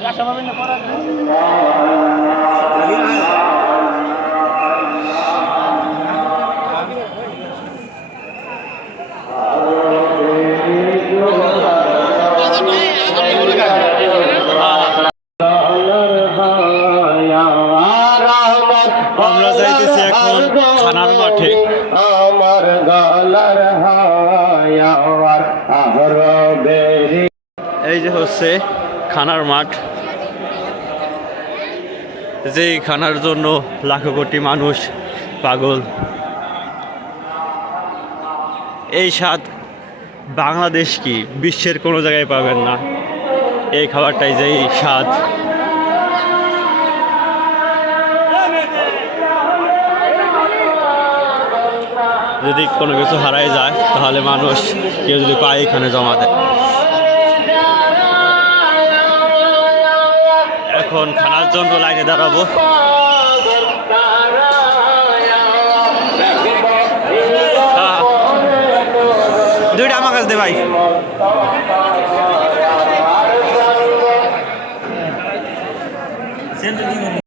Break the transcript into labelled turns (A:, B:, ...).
A: Gracias, Mamina, por aquí.
B: আমরা যাইতেছি এখন থানার মাঠে।
A: আমার গলার হায়ার আহর বেরি
B: এই যে হচ্ছে খানার মাঠ। যেই খানার জন্য লাখো কোটি মানুষ পাগল। এই স্বাদ বাংলাদেশ কি? বিশ্বের কোনো জায়গায় পাবেন না। এই খাবারটাই যেই স্বাদ। যদি কোনো কিছু হারাই যায়, তাহলে মানুষ কেউ যদি পায় এখানে জমা দেয়। এখন খানার জন্য লাইনে দাঁড়াবো। হ্যাঁ। দুইটা আমার কাছে দে ভাই।